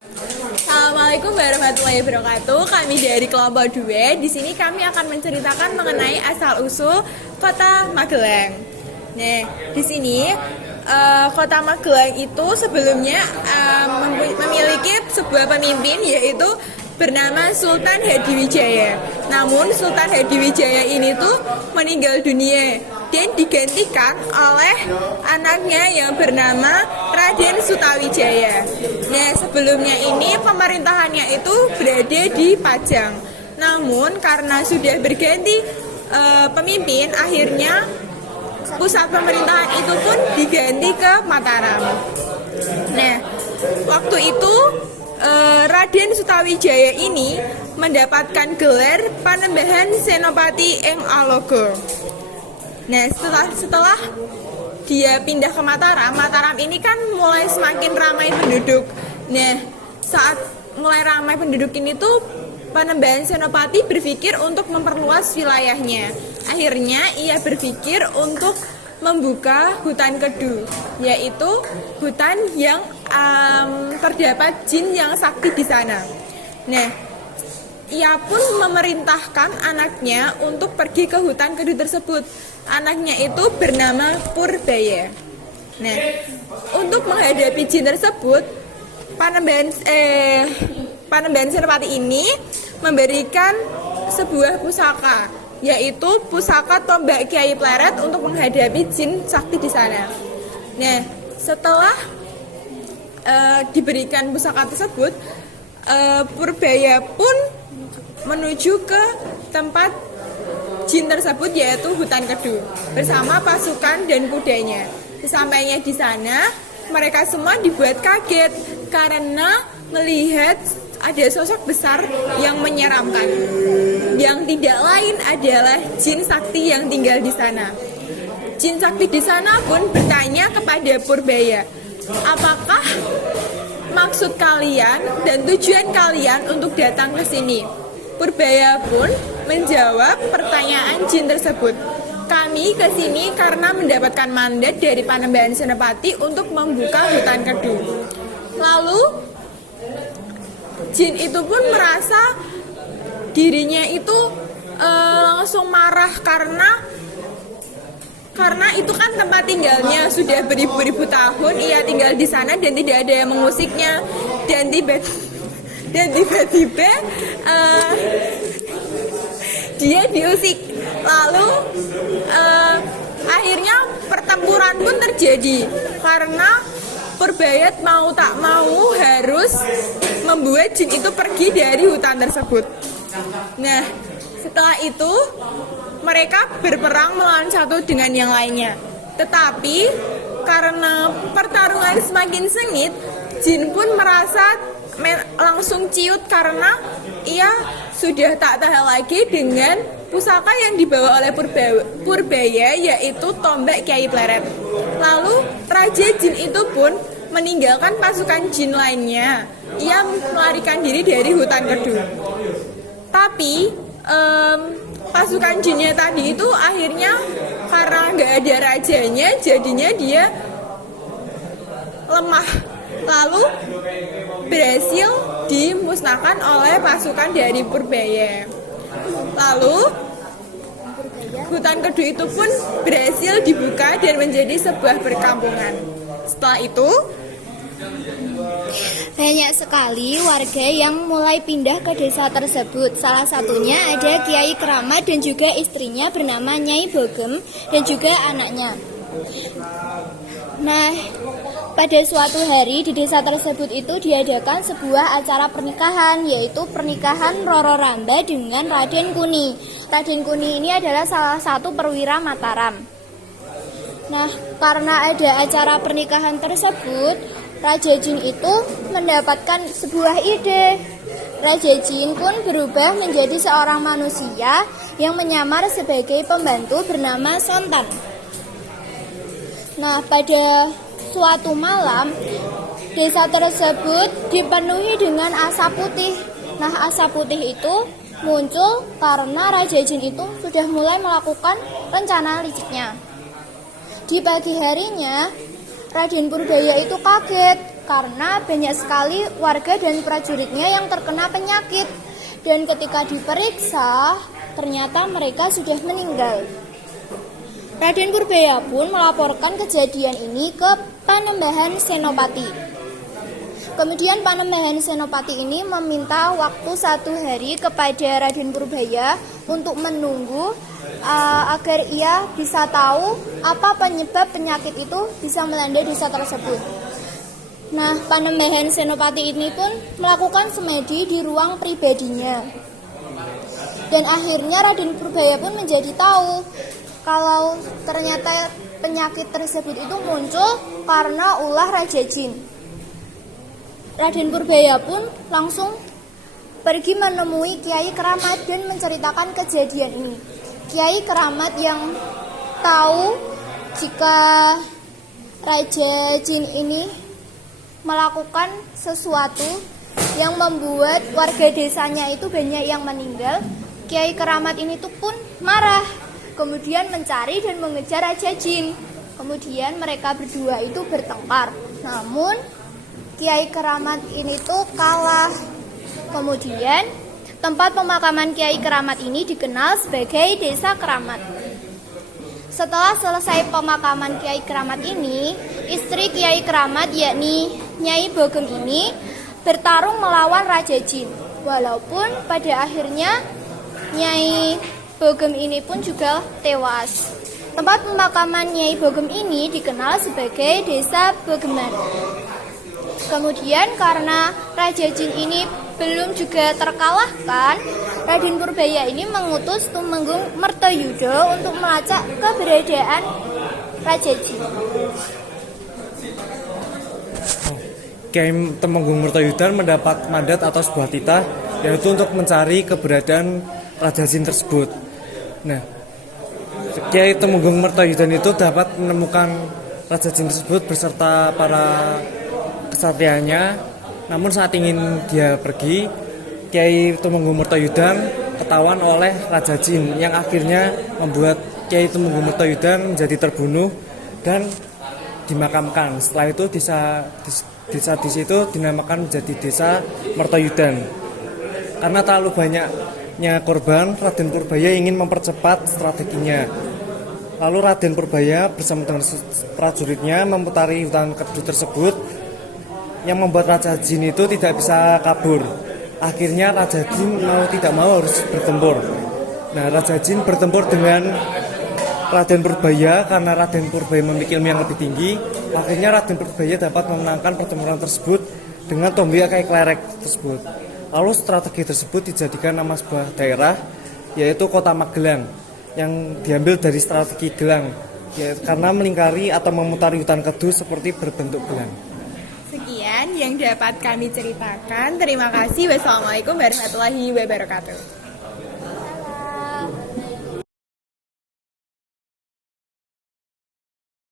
Assalamualaikum warahmatullahi wabarakatuh. Kami dari kelompok 2. Di sini kami akan menceritakan mengenai asal-usul Kota Magelang. Nah, di sini Kota Magelang itu sebelumnya memiliki sebuah pemimpin, yaitu bernama Sultan Hadiwijaya. Namun Sultan Hadiwijaya ini tuh meninggal dunia dan digantikan oleh anaknya yang bernama Raden Sutawijaya. Nah, sebelumnya ini pemerintahannya itu berada di Pajang. Namun karena sudah berganti pemimpin, akhirnya pusat pemerintahan itu pun diganti ke Mataram. Nah, waktu itu Raden Sutawijaya ini mendapatkan gelar Panembahan Senopati ing Alogo. Nah, setelah dia pindah ke Mataram, Mataram ini kan mulai semakin ramai penduduk. Nah, saat mulai ramai penduduk ini tuh Panembahan Senopati berpikir untuk memperluas wilayahnya. Akhirnya ia berpikir untuk membuka hutan Kedu, yaitu hutan yang terdapat jin yang sakti di sana. Nah, ia pun memerintahkan anaknya untuk pergi ke hutan Kedu tersebut. Anaknya itu bernama Purbaya. Nah, untuk menghadapi jin tersebut, Panembahan Senopati ini memberikan sebuah pusaka, yaitu pusaka tombak Kiai Pleret untuk menghadapi jin sakti di sana. Nah, setelah diberikan pusaka tersebut, Purbaya pun menuju ke tempat jin tersebut, yaitu hutan Kedu, bersama pasukan dan kudanya. Sesampainya di sana, mereka semua dibuat kaget karena melihat ada sosok besar yang menyeramkan, yang tidak lain adalah jin sakti yang tinggal di sana. Jin sakti di sana pun bertanya kepada Purbaya, apakah maksud kalian dan tujuan kalian untuk datang ke sini? Purbaya pun menjawab pertanyaan jin tersebut. Kami ke sini karena mendapatkan mandat dari Panembahan Senopati untuk membuka hutan Kedu. Lalu jin itu pun merasa dirinya itu langsung marah karena itu kan tempat tinggalnya, sudah beribu-ribu tahun ia tinggal di sana dan tidak ada yang mengusiknya, dan tiba-tiba dia diusik. Lalu akhirnya pertempuran pun terjadi karena Purbaya mau tak mau harus membuat jin itu pergi dari hutan tersebut. Nah, setelah itu mereka berperang melawan satu dengan yang lainnya. Tetapi karena pertarungan semakin sengit, jin pun merasa langsung ciut karena ia sudah tak tahan lagi dengan pusaka yang dibawa oleh Purbaya, yaitu tombak Kiai Pleret. Lalu Raja Jin itu pun meninggalkan pasukan jin lainnya. Ia melarikan diri dari hutan Kedu. Tapi pasukan jinnya tadi itu akhirnya karena nggak ada rajanya, jadinya dia lemah. Lalu berhasil dimusnahkan oleh pasukan dari Purbaya. Lalu hutan Kedu itu pun berhasil dibuka dan menjadi sebuah perkampungan. Setelah itu banyak sekali warga yang mulai pindah ke desa tersebut. Salah satunya ada Kiai Keramat dan juga istrinya bernama Nyai Bogem dan juga anaknya. Nah, pada suatu hari di desa tersebut itu diadakan sebuah acara pernikahan, yaitu pernikahan Roro Ramba dengan Raden Kuni. Raden Kuni ini adalah salah satu perwira Mataram. Nah, karena ada acara pernikahan tersebut, Raja Jin itu mendapatkan sebuah ide. Raja Jin pun berubah menjadi seorang manusia yang menyamar sebagai pembantu bernama Sontan. Nah, pada suatu malam, desa tersebut dipenuhi dengan asap putih. Nah, asap putih itu muncul karena Raja Jin itu sudah mulai melakukan rencana liciknya. Di pagi harinya, Raden Purbaya itu kaget karena banyak sekali warga dan prajuritnya yang terkena penyakit. Dan ketika diperiksa, ternyata mereka sudah meninggal. Raden Purbaya pun melaporkan kejadian ini ke Panembahan Senopati. Kemudian Panembahan Senopati ini meminta waktu 1 hari kepada Raden Purbaya untuk menunggu agar ia bisa tahu apa penyebab penyakit itu bisa melanda desa tersebut. Nah, Panembahan Senopati ini pun melakukan semedi di ruang pribadinya. Dan akhirnya Raden Purbaya pun menjadi tahu kalau ternyata penyakit tersebut itu muncul karena ulah Raja Jin. Raden Purbaya pun langsung pergi menemui Kiai Keramat dan menceritakan kejadian ini. Kiai Keramat yang tahu jika Raja Jin ini melakukan sesuatu yang membuat warga desanya itu banyak yang meninggal, Kiai Keramat ini tuh pun marah, kemudian mencari dan mengejar Raja Jin. Kemudian mereka berdua itu bertengkar, namun Kiai Keramat ini tuh kalah. Kemudian tempat pemakaman Kiai Keramat ini dikenal sebagai Desa Keramat. Setelah selesai pemakaman Kiai Keramat ini, istri Kiai Keramat yakni Nyai Bogem ini bertarung melawan Raja Jin. Walaupun pada akhirnya Nyai Bogem ini pun juga tewas. Tempat pemakaman Nyai Bogem ini dikenal sebagai Desa Bogeman. Kemudian karena Raja Jin ini belum juga terkalahkan, Raden Purbaya ini mengutus Tumenggung Mertoyuda untuk melacak keberadaan Raja Jin. Kiai Tumenggung Mertoyudan mendapat mandat atau sebuah titah, yaitu untuk mencari keberadaan Raja Jin tersebut. Nah, Kiai Tumenggung Mertoyudan itu dapat menemukan Raja Jin tersebut beserta para kesatrianya. Namun saat ingin dia pergi, Kiai Tumenggung Mertoyudan ketahuan oleh Raja Jin, yang akhirnya membuat Kiai Tumenggung Mertoyudan menjadi terbunuh dan dimakamkan. Setelah itu desa di situ dinamakan menjadi Desa Mertoyudan. Karena terlalu banyaknya korban, Raden Purbaya ingin mempercepat strateginya. Lalu Raden Purbaya bersama dengan prajuritnya memutari hutan kedu tersebut, yang membuat Raja Jin itu tidak bisa kabur. Akhirnya Raja Jin tidak mau harus bertempur. Nah, Raja Jin bertempur dengan Raden Purbaya karena Raden Purbaya memiliki ilmu yang lebih tinggi. Akhirnya Raden Purbaya dapat memenangkan pertempuran tersebut dengan tombak Kiai Klerek tersebut. Lalu strategi tersebut dijadikan nama sebuah daerah, yaitu Kota Magelang, yang diambil dari strategi gelang, karena melingkari atau memutari hutan kedu seperti berbentuk gelang. Sekian yang dapat kami ceritakan. Terima kasih. Wassalamualaikum warahmatullahi wabarakatuh.